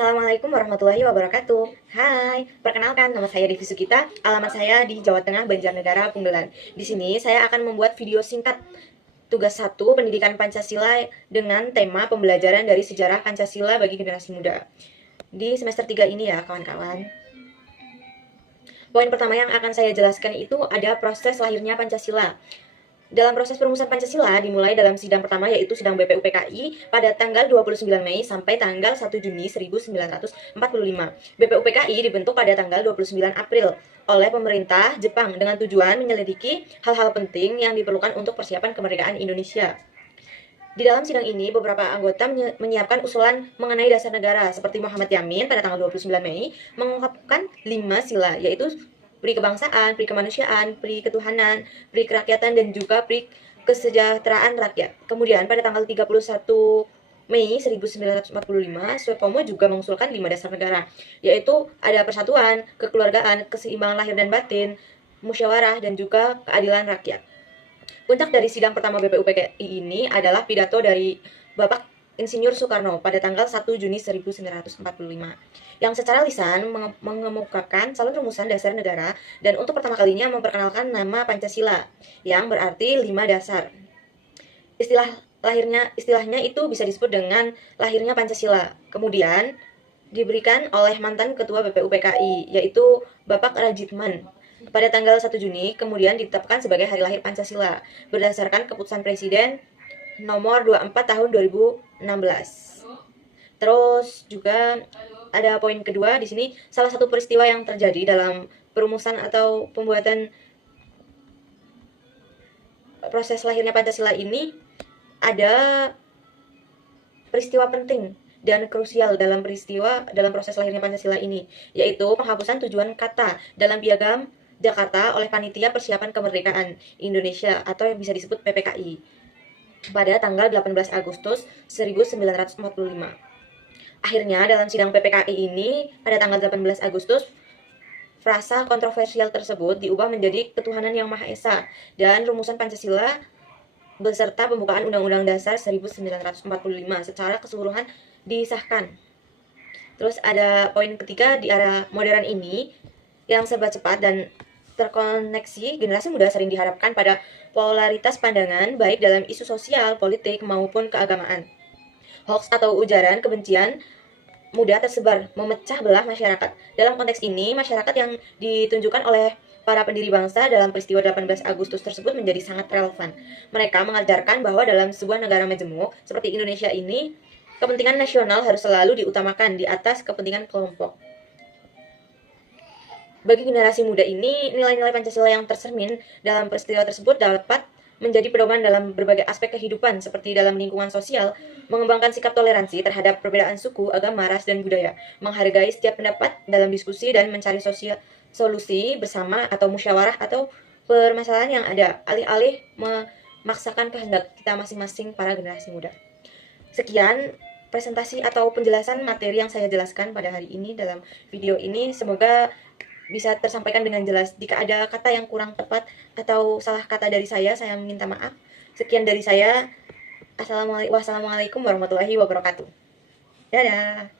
Assalamualaikum warahmatullahi wabarakatuh. Hai, perkenalkan nama saya Devi Sukita. Alamat saya di Jawa Tengah, Banjarnegara, Punggelan. Di sini saya akan membuat video singkat tugas 1 Pendidikan Pancasila dengan tema pembelajaran dari sejarah Pancasila bagi generasi muda. Di semester 3 ini ya, kawan-kawan. Poin pertama yang akan saya jelaskan itu ada proses lahirnya Pancasila. Dalam proses perumusan Pancasila dimulai dalam sidang pertama yaitu sidang BPUPKI pada tanggal 29 Mei sampai tanggal 1 Juni 1945. BPUPKI dibentuk pada tanggal 29 April oleh pemerintah Jepang dengan tujuan menyelidiki hal-hal penting yang diperlukan untuk persiapan kemerdekaan Indonesia. Di dalam sidang ini, beberapa anggota menyiapkan usulan mengenai dasar negara, seperti Muhammad Yamin pada tanggal 29 Mei mengungkapkan 5 sila, yaitu pri kebangsaan, pri kemanusiaan, pri ketuhanan, pri kerakyatan, dan juga pri kesejahteraan rakyat. Kemudian pada tanggal 31 Mei 1945, Suetomo juga mengusulkan 5 dasar negara, yaitu ada persatuan, kekeluargaan, keseimbangan lahir dan batin, musyawarah, dan juga keadilan rakyat. Puncak dari sidang pertama BPUPKI ini adalah pidato dari Bapak Insinyur Soekarno pada tanggal 1 Juni 1945 yang secara lisan mengemukakan calon rumusan dasar negara dan untuk pertama kalinya memperkenalkan nama Pancasila yang berarti 5 dasar. Istilahnya itu bisa disebut dengan lahirnya Pancasila. Kemudian diberikan oleh mantan ketua BPUPKI yaitu Bapak Rajitman pada tanggal 1 Juni, kemudian ditetapkan sebagai hari lahir Pancasila berdasarkan keputusan Presiden nomor 24 tahun 2016. Terus juga ada poin kedua di sini, salah satu peristiwa yang terjadi dalam perumusan atau pembuatan proses lahirnya Pancasila ini ada peristiwa penting dan krusial dalam proses lahirnya Pancasila ini, yaitu penghapusan tujuan kata dalam piagam Jakarta oleh Panitia Persiapan Kemerdekaan Indonesia atau yang bisa disebut PPKI pada tanggal 18 Agustus 1945. Akhirnya dalam sidang PPKI ini pada tanggal 18 Agustus frasa kontroversial tersebut diubah menjadi ketuhanan yang Maha Esa dan rumusan Pancasila beserta pembukaan Undang-Undang Dasar 1945 secara keseluruhan disahkan. Terus ada poin ketiga, di era modern ini yang serba cepat dan terkoneksi, generasi muda sering diharapkan pada polaritas pandangan baik dalam isu sosial, politik, maupun keagamaan. Hoax atau ujaran kebencian mudah tersebar, memecah belah masyarakat. Dalam konteks ini, masyarakat yang ditunjukkan oleh para pendiri bangsa dalam peristiwa 18 Agustus tersebut menjadi sangat relevan. Mereka mengajarkan bahwa dalam sebuah negara majemuk seperti Indonesia ini, kepentingan nasional harus selalu diutamakan di atas kepentingan kelompok. Bagi generasi muda ini, nilai-nilai Pancasila yang tercermin dalam peristiwa tersebut dapat menjadi pedoman dalam berbagai aspek kehidupan, seperti dalam lingkungan sosial, mengembangkan sikap toleransi terhadap perbedaan suku, agama, ras, dan budaya, menghargai setiap pendapat dalam diskusi dan mencari solusi bersama atau musyawarah atau permasalahan yang ada, alih-alih memaksakan kehendak kita masing-masing para generasi muda. Sekian presentasi atau penjelasan materi yang saya jelaskan pada hari ini dalam video ini. Semoga bisa tersampaikan dengan jelas. Jika ada kata yang kurang tepat atau salah kata dari saya minta maaf. Sekian dari saya. Wassalamualaikum warahmatullahi wabarakatuh. Dadah.